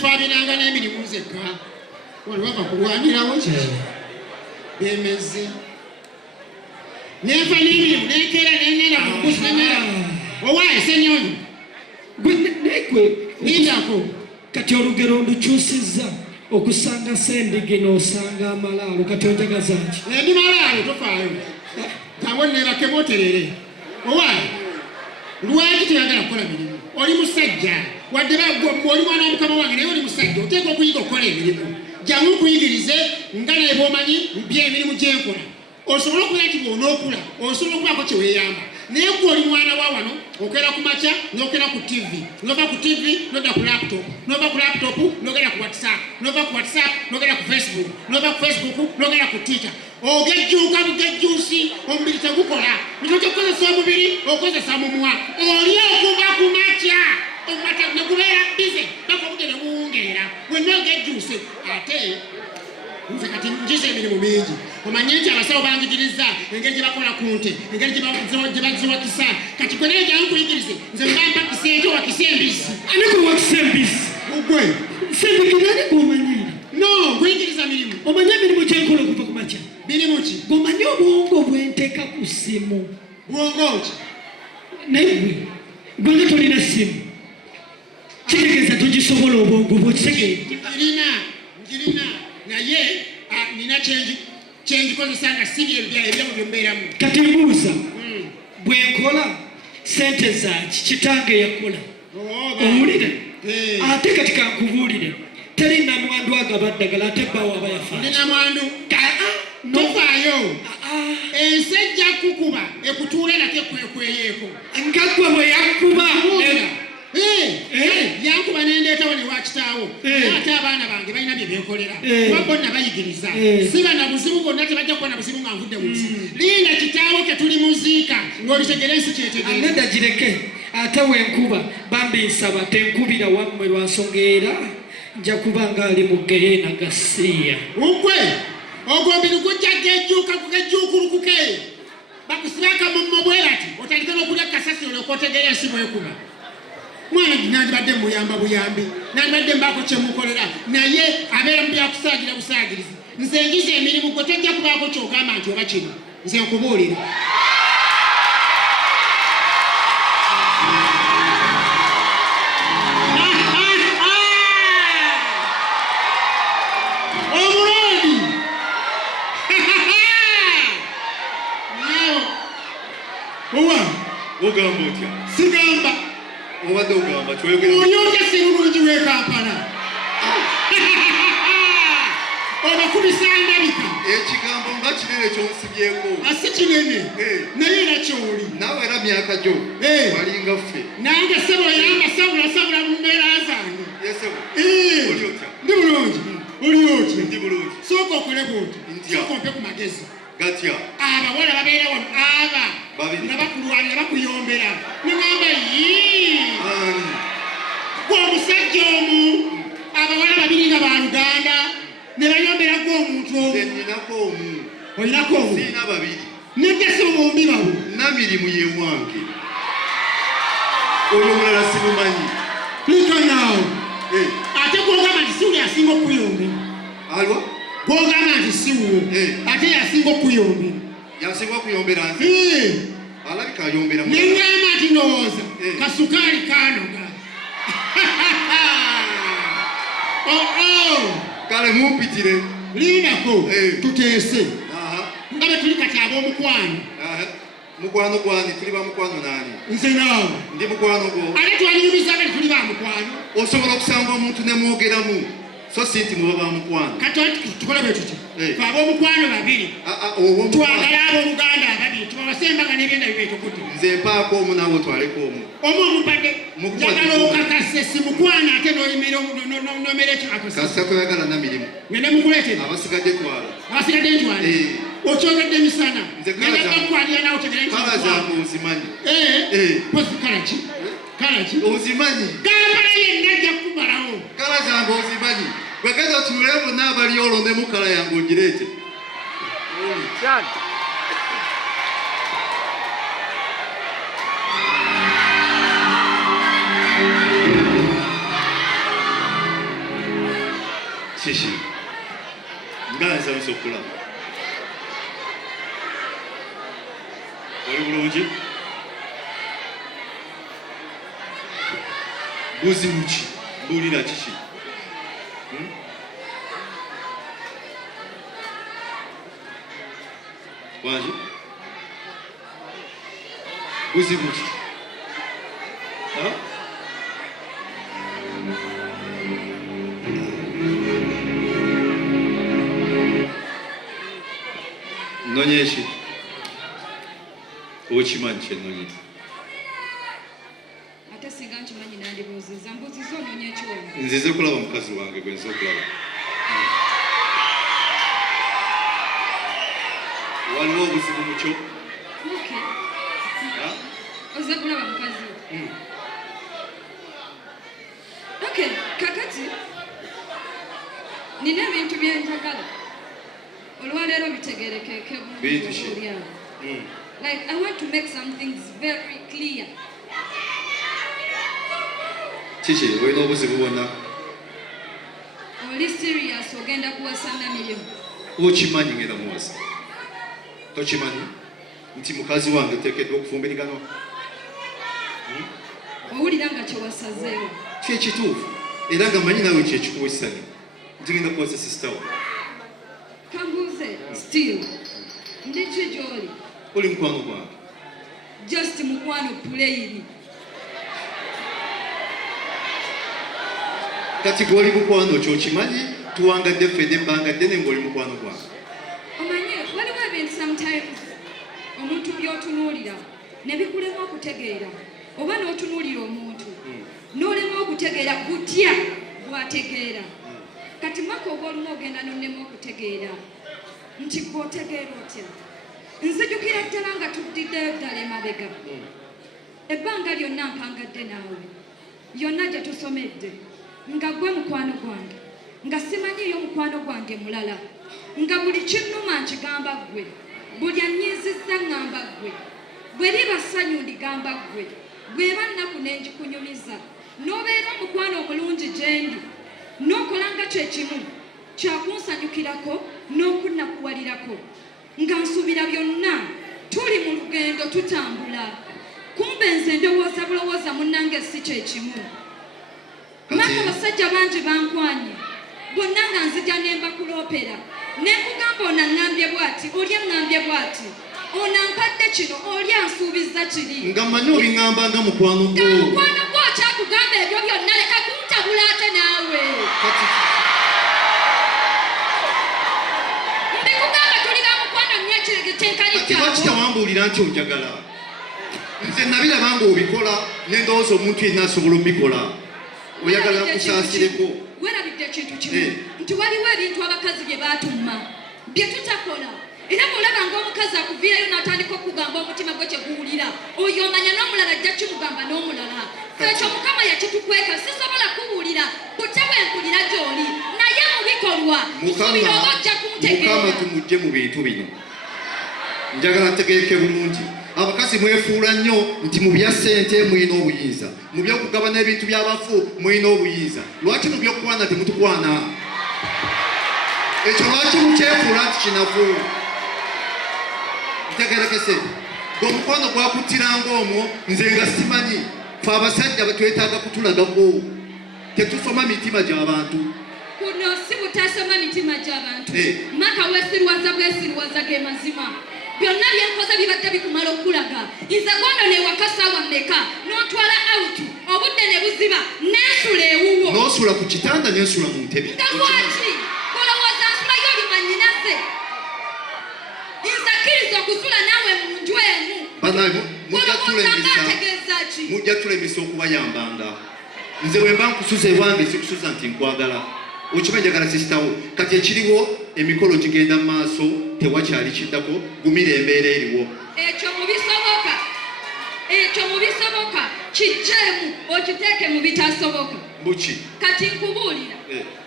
nefaabiranga n'emirimu nzekka wali wava kulwanirawo ki bemezi nefa n'emirimu nenkeera nenena kukusinanyala owaaye senyonyi nekwe nindako kati olugero ndukyusizza okusanga sendige n'osanga amalaalo kati onjagaza ki ndi malaalo tofaayo tambo nebakemoterere owaaye lwaki toyagala kukola mirimu oli musajja wadde oli mwana w'omukama wange naye oli musajja oteeka okuyiga okukola emirimu jangu nkuyigirize nga naye bw'omanyi by'emirimu gyenkola osobola okubeera nti bw'onookula osobola okubaako kye weeyamba naye gwe oli mwana wa wano okera ku makya n'okera ku tv nova ku tv nodda ku laptop nova ku laptop n'ogenda ku whatsapp nova ku whatsapp n'ogenda ku facebook nova ku facebook n'ogenda ku twitter ogejjuuka bugejjuusi omubiri tegukola nikyo kyokukozesa omubiri okozesa mumwa oli okuva ku makya omata negubeera bize baka obudde ne buwungeera wenna ogejjuuse ate nze kati njiza emirimu mingi omanye nti abasawo banjigiriza engeri gye bakola ku nte engeri gye baziwakisa kati gwe naye jangu nkuyigirize nze mbampa kisente wakisa embisi ani gwe wakisa embisi gwe sembigirani gwomanyire no nkuyigiriza mirimu omanye emirimu gyenkola okuva ku makya birimu ki gwomanye obwongo bwenteeka ku ssimu bwongo ki naye gwenga tolina ssimu kitegeeza togisobola obwongo bwokitegeera ngirina naye nina kyenjikozesa nga siri ebyabo byembeeramu kati mbuuza bwenkola sente zaki kitange yakola owulire ate kati kankubuulire teri namwandu agaba ddagala ate bbawo aba yafa ndi namwandu tofaayo ensi ejja kukuba ekutuule nate kwekweyeeko nga gwe bwe yakuba yankuba nendeetawo ne wakitaawo ate abaana bange balina bye beekolera kuba bonna bayigiriza siba na buzibu bonna tebajja kuba na buzibu nga nvudde mu nsi linda kitaawo ke tuli muziika ng'olitegera ensi kyetegere nedda gireke ate wenkuba bambi nsaba tenkubira wammwe lwansonga era nja kuba ngaali mu geyeena gasiya ukwe ogwo mbiri gujja gejjuukulukuke bakusibaka mummo bwe bati otandika n'okulya kasasi olwokotegera ensi bwekuba mwana nandibadde muyamba buyambi nandibadde mbaako kyemukolera naye abeera mu byakusaagira busaagirizi nze ngiza emirimu gwe tojja kubaako kyogamba nti oba kino nze nkubuulira omuloodi owa ogamba otya sigamba obadde ogamba kyoyogera oyogya sirulungi w'e Kampala obakubisa ndabika ekigambo nga kinene kyonsibyeko asi kinene naye era kyoli naawe era myaka gyo walinga ffe nange sebo yamba sabula mu mbeera zange yesebo oli otya ndi bulungi oli otya ndi bulungi sooka okole bwoti Ntya. sooka ompe ku magezi gatya abawala babeera wano aba Babiri. nga bakulwanira bakuyombera nengamba ani gwe omusajja omu abawala babiri nga baluganda ne bayombera gwe omuntu omu nze nninako omu olinako omu siina babiri negese bombi bawo namirimu ye wange oyo omulala simumanyi likanaawo ate gwogamba nti siwo yasinga okuyombera alwa gwogamba nti siwo ate yasinga okuyombera yasinga okuyombera nze alabika ayombera mu nengamba nti ndowooza kasukaali kanoga kale mumpitire lindako tuteese Aha. nga bwe tuli kati ab'omukwano Aha. mukwano gwani tuli ba mukwano nani nze naawe ndi mukwano gwo ate twanyumiza nga tuli ba mukwano osobola okusanga omuntu ne mwogeramu so si nti muba ba mukwano kati tukole bwe tuti fe ab'omukwano babiri twagala ab'oluganda ababiri tubawasembanga n'ebyenda bibeetukudde nze mpaako omu naawe otwaleko omu omu omumpadde njagala okakase si mukwano ate nomera ekikakasa kasita toyagala namirimu ngende mukuleetera abasigadde twala abasigadde ntwala okyogedde misana Nze kala ngenda zange. bakkwalira nawe otegere nti kala zange ozimanyi posi kalaki kalaki ozimanyi Kampala yenna ajja kukubalawo kala zange ozimanyi bwegeza otunule bonna abali olondemu kala yange ogireete Kiki nganza musokula oli bulungi buzibu ki mbuulira kiki wangi buzibu ki nonya eki okimanyi kyenonye ate singa nkimanyi nandibuuziza mbuuziza onoonya ekyoyo nzize kulaba mukazi wange gwenza okulaba waliwo obuzibu mukyo oza kulaba mukazi kakati nina ebintu byenjagala olwaleero bitegerekeke bulungi. Like, I want to make some things very clear. Kiki olina obuzibu bwonna oli serious ogenda kuwasana milimu okimanyi ngenda muwasa tokimanyi nti mukazi wange teekeddwa okufumbiriganwa owulira nga kyewasazeewo kyekituufu era nga manyi naawe kyekikuwa essanyu nti ngenda kuwasa sisitawo kambuuze still ndiki gy'oli oli mukwano gwange just mukwano plain kati gwoli mukwano kyokimanyi tuwangadde ffedde ebbanga ddene ng'oli mukwano gwange omanye waliwo ebintu sometimes omuntu by'otunuulira ne bikulema okutegeera oba n'otunuulira omuntu n'olema okutegeera gutya bw'ategeera kati maka oba olumu ogenda n'onnema okutegeera nti gw'otegeera otya nzijukira ddala nga tuddiddeyo ddala emabega ebbanga lyonna mpangadde naawe yonna gye tusomedde nga gwe mukwano gwange nga simanyiiyo mukwano gwange mulala nga buli kinnuma nkigamba ggwe buli annyiizizza ŋŋamba ggwe bwe liba ssanyu ndigamba ggwe bw'eba nnaku n'engikunyumiza n'obeera omukwano omulungi gye ndi n'okola nga kyekimu kyakunsanyukirako n'okunnakuwalirako nga nsuubira byonna tuli mu lugendo tutambula kumbe nze ndowooza bulowooza munnange si kyekimu maka abasajja bangi bankwanye bonna nga nzija ne mbakuloopera ne nkugamba ono aŋŋambye bw'ati oli aŋŋambye bw'ati ono ampadde kino oli ansuubiza kiri nga mmanyi obiŋŋamba nga mukwano gwo nga mukwano gwo kyakugamba ebyo byonna leka kuntabula ate naawe mbikugamba tuli ba mukwano nnyo kati lwaki tewambuulira nti onjagala nze nabiraba nga obikola nendowooza omuntu yenna asobola obikola oyagala kusaasireko weerabidde ekintu kimu nti waliwo ebintu abakazi bye baatumma bye tutakola era bw'olaba ng'omukazi akuviirayo n'atandika okugamba omutima gwe kye guwulira oyo omanya n'omulala ajja kimugamba n'omulala ekyo mukama yakitukweka sisobola kuwulira kutya bwe mpulira gy'oli naye mu bikolwa nsuubira oba ojja kuntegeera mukama tumugye mu bintu bino njagala ntegeeke bulungi abakazi mwefuula nnyo nti mu bya ssente mulina obuyinza mu byokugabana ebintu by'abafu mulina obuyinza lwaki mu byokukwana temutukwana ekyo lwaki mukyefuula nti kinafu ntegerekese ng'omukwano gwakuttiranga omwo nze nga simanyi fe abasajja twetaaga kutulagako tetusoma mitima gy'abantu kuno si butasoma mitima gy'abantu maka weesirwaza bwesirwaza ge mazima byonna byenkoze bibadde bikumala okulaga nze gondo newaka saawa mmeka n'otwala awutu obudde ne buziba n'ensula ewuwo n'osula ku kitanda n'ensula mu ntebe nga lwaki olowooza nsulayo olumanyinaze nze akkiriza okusula naawe mu nju emu mujja tulemesa okubayambanga nze bwe mba nkusuza ewange sikusuza nti nkwagala okiba njagala sisitawo kati ekiriwo emikolo gigenda mu maaso tewakyali kiddako gumira embeera eriwo ekyo mu bisoboka kijjeemu okiteeke mu bitasoboka buki kati nkubuulira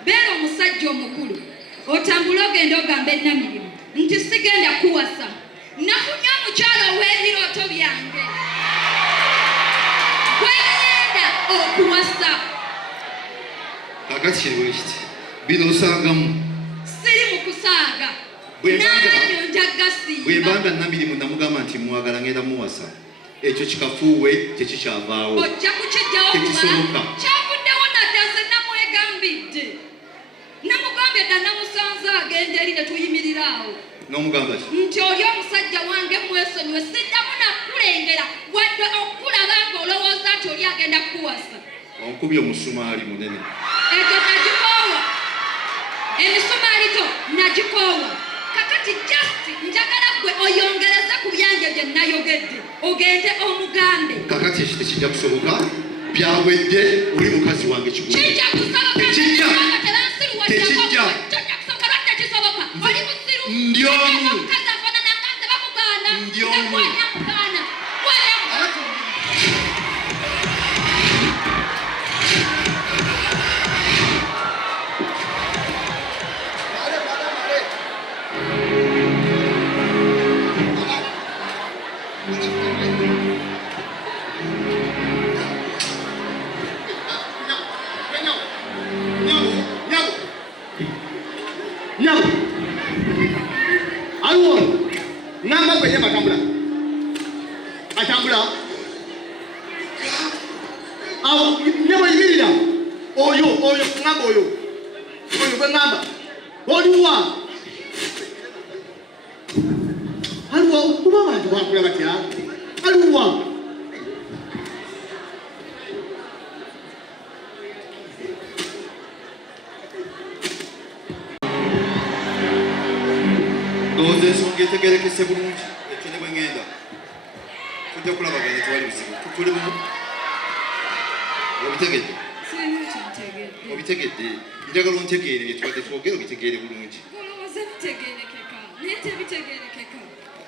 beera omusajja omukulu otambule ogenda ogamba ennamirimu nti sigenda kuwasa nafunye omukyalo ow'ebirooto byange gwegenda okuwasa kakati kiriwo ekiti bino osangamu siri mu kusaaga nanyo njaga siima bwe mbanga Namirimu namugamba nti mwagala ngenda muwasa ekyo kikafuuwe tekikyavaawo ojja kukijjawo kumala kyavuddewo naddaze namwegambidde namugambye dda namusanze agenda eri ne tuyimirira awo n'omugamba ki nti oli omusajja wange mwesonyiwe siddamu nakulengera wadde okulaba ng'olowooza nti oli agenda kukuwasa onkubye omusumaali munene ekyo nagikoowa emisumaali gyo nagikoowa kakati just njagala gwe oyongereze ku byange bye nayogedde ogende omugambe kakati ekyo tekijja kusoboka byawedde oli mukazi wange kigulu kijja kusoboka tekijja tekijja kusoboka lwadde kisoboka oli musiru ndi omu omukazi afaanana nganze bamugaana ndi omu mugaana Nyabo. Aliwo. Namba kwenye matambula. Atambula. Awo nyabo yibirira. Oyo ngamba oyo. Oyo kwe ngamba. Oliwa. Aliwo kuba abantu bakula batya. Aliwa. ndowooza ensonga etegerekese bulungi ekyo ne bwe ngenda tujja kulabaganya tewali buzibu tuli bumu obitegedde obitegedde njagala ontegeere bye tubadde twogera obitegeere bulungi olowooza bitegeerekeka naye tebitegeerekeka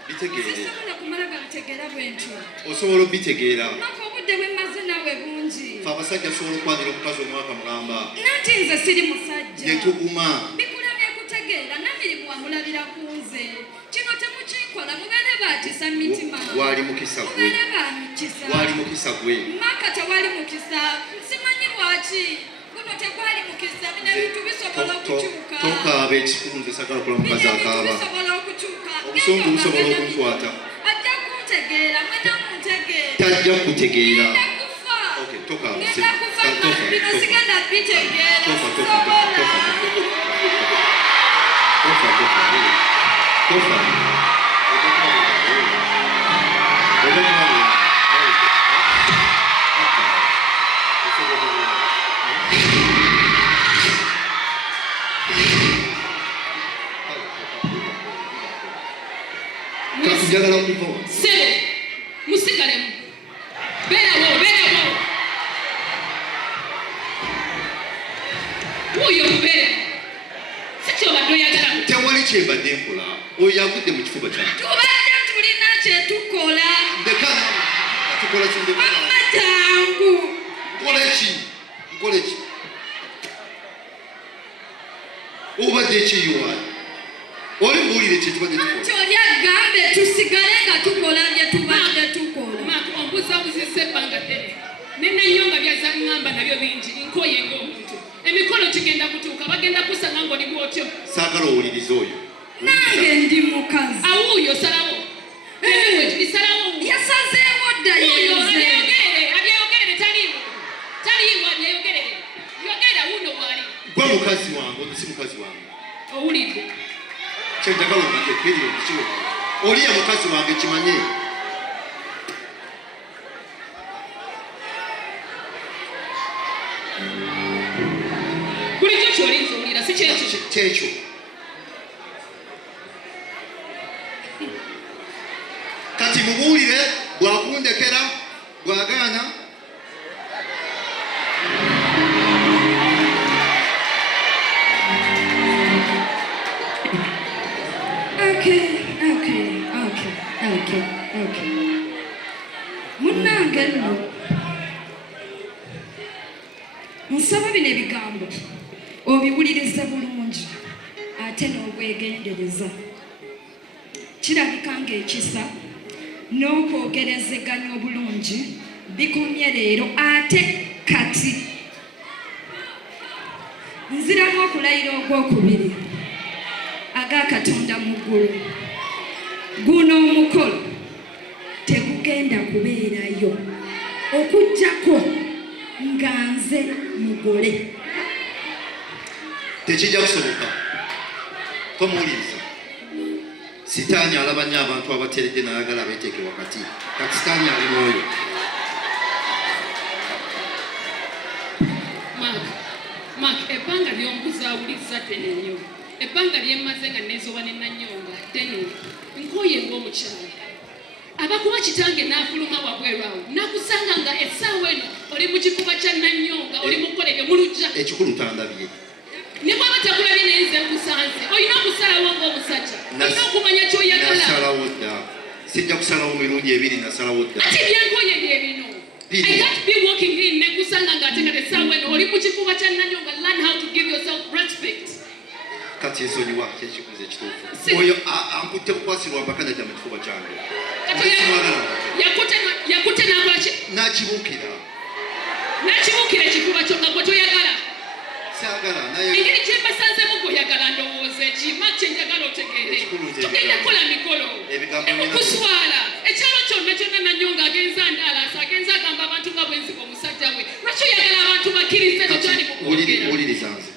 bitegeere sisobola kumala gabitegeera bwentyo osobola obitegeera maka obudde bwe mmaze nawe bungi fe abasajja tusobola okwanira omukazi omwaka mulamba nanti nze siri musajja ne tuguma bikulamye kutegeera Namirimu wamulabira ku nze kino temukikola mubeere baatisa mitima wali mukisa gwe mubeere baamikisa wali mukisa gwe maka tewali mukisa simanyi lwaki guno tegwali mukisa bino ebintu bisobola okukyuka tokaaba ekikunze sagala okola omukazi akaaba bisobola okukyuka obusungu busobola okunkwata ajja kuntegeera mwena muntegeera tajja kutegeera ngenda kufa Okay, tokaaba ngenda kufa bino sigenda bitegeera sisobola Tofa. Njagala okuva sebo musigalemu beerawo wuyo mubeere si kyobadde oyagala tewali kyembadde nkola oyo yagudde mu kifuba kyange tubadde tulina kyetukola ndeka tukola mama jangu nkole ki obadde ekiyiwaali oli mbuulire kyetubadde tukola nti oli agambe tusigale nga tukola bye tubadde tukola ombuzabuzizza ebbanga ddene nenanyonga byazaŋŋamba nabyo bingi nkoye ng'omuntu emikolo kigenda kutuuka bagenda kusanga ng'oli bwotyo saagala owuliriza oyo nange ndi mukazi awuuyo salawo isalawo yasazeewo dda yenze abyeyogere taliiwo abyeyogerere yogera wuno bwali gwe mukazi wange oyo si mukazi wange owulidde kyenjagala omanye ekiriro kikiwe oli ye mukazi wange kimanye bulijjo kyolinza owulira si kyekyo kyekyo kati mubuulire bwakundekera bwagaana munnange nno nsaba bino ebigambo obiwulirize bulungi ate n'obwegendereza kirabika ng'ekisa n'okwogerezeganya obulungi bikomye leero ate kati nziramu okulayira ogwokubiri aga Katonda mu ggulu. Guno omukolo tegugenda kubeerayo okuggyako nga nze mugole. Tekijja kusoboka. Tomuwuliriza. Sitaani alaba nnyo abantu abateredde n'ayagala abeeteeke wakati. Kati sitaani ali mwoyo. Mark, ebbanga ly'onkuzaawulizza ddene nnyo. Ebbanga lyemmaze nga neezoba ne Nanyonga ddene. Nkooye ng'omukyala. Abakuba kitange n'afuluma wabweru awo. Nakusanga nga essaawa eno oli mu kifuba kya Nanyonga, oli mu kukola ebyo mu luggya. Ekikulu tandabye. Ne bw'aba takulabye naye nze nkusanze. Olina okusalawo ng'omusajja. Olina okumanya ky'oyagala. Nasalawo dda. Sijja kusalawo mirundi ebiri, nasalawo dda. Ati byenkoye bye bino. I can't be walking in ne kusanga ng'atekate essaawa eno oli mu kifuba kya Nanyonga. Learn how to give yourself respect. Kati ensonyiwa kyekikuze ekituufu. Oyo ankutte kukwasirwa mpaka najja mu kifuba kyange. Yakute n'akola ki? N'akibuukira. N'akibuukira ekifuba kyo nga gwe toyagala. Saagala naye. Engeri gye mbasanzemu gw'oyagala ndowooza ekima kye njagala otegeere. Tugenda kukola mikolo. Kuswala. Ekyalo kyonna kyonna Nanyonga agenza ndaalaasa agenza agamba abantu nga bwenziba omusajja we. Lwaki oyagala abantu bakkirize tekyali mu kwogera? Wuliriza nze.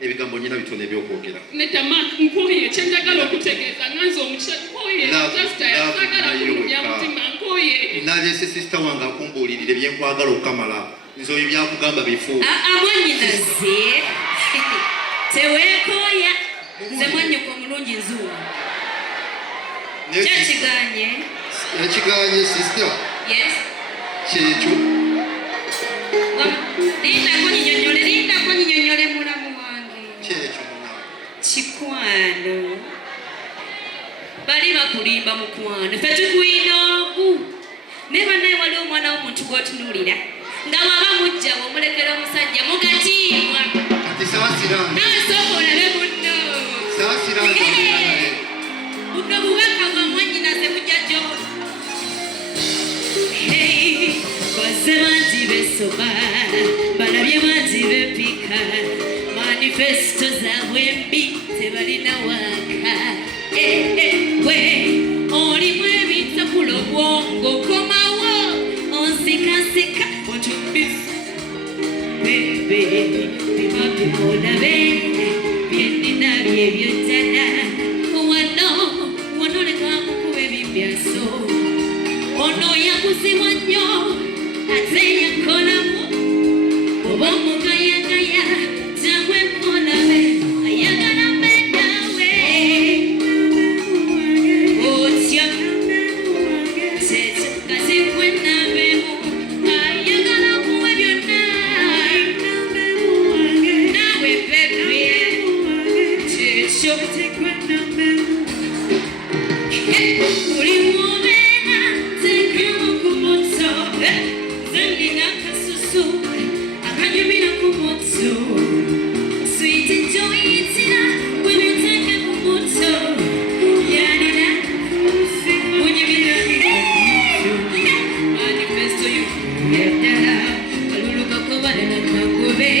Ebigambo nyina bitono ebyokwogera. Nedda Mark, nkooye kyenjagala okutegeeza nga nze omukyala nkooye saagala kulumya mutima nkooye. Naleese sisita wange akumbuulirire byenkwagala okamala. Nze oyo byakugamba bifu. Mwannyinaze teweekooya nze mwannyoko omulungi nzuula. Kyekiganye. Ekiganye sisita. Yes. Kyekyo. Lindako nyinyonnyole mulamu wange. Kyekyo munawe. Kikwano. Bali bakulimba mukwano. Ffe tukuyina ogu. Ne bannaye waliwo omwana w'omuntu gw'otunuulira. Nga waba mujjawo omulekera omusajja mugatiibwa. Kati saasiranga. Nasooka olabe bunno. Saasiranga. Buno bubaka bwa mwannyinaze bujja gy'oli. Baze banzi besoma, balabye banzi bepika, manifesto zaabwe mbi tebalina waka. Gwe olimu ebitakula obwongo komawo onsikasika otumbisa. Bebe bima bimolabe byennina byebyotana wano leka mukuba ebibyaso. Ono yakuzibwa nnyo ate yakolamu oba omugayagaya gyagwe nkolabe ayagala mbe nawe otya kyekyo kati gwe nabemu ayagala kuwe byonna nawe bebe kyekyo uli mubeera tekemu ku moto zendina kasusu akanyumira ku moto switi gyoyitira webiteke ku moto yanira unyumira manifesto yuyaddala kalulu kakobalana kagobe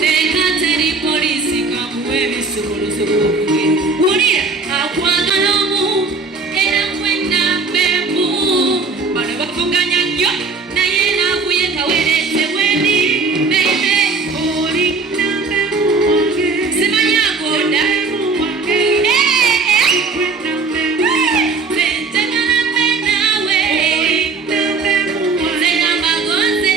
nekateri polisi kamuwa ebisukuluzo bwokuge wulira akwagala omu era mwenambemu bano bafuganya nnyo naye naakuye kawerete bweni bebe oli nambemu wange simanyi agonda zenjagala mbe naawe zegamba gonze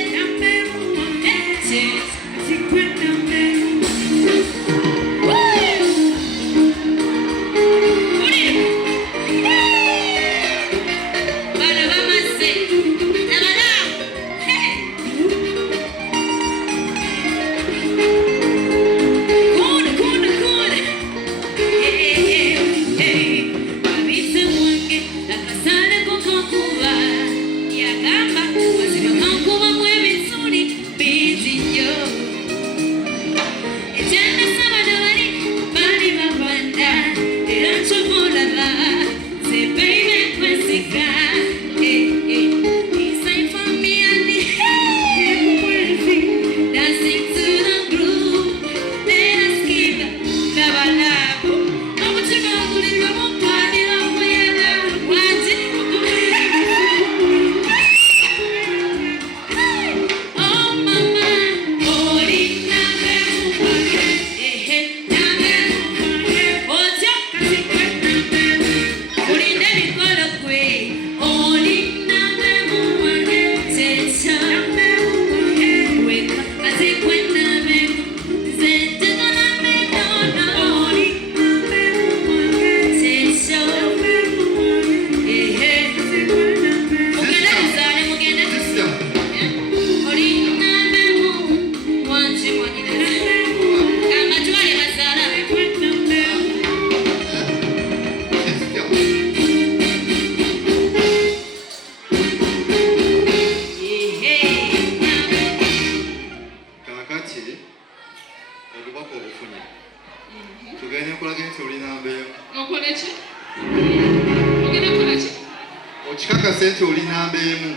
ofunye tugende nkulaga nti oli namba emu okole ki ogenda kukola ki okikakase nti oli namba emu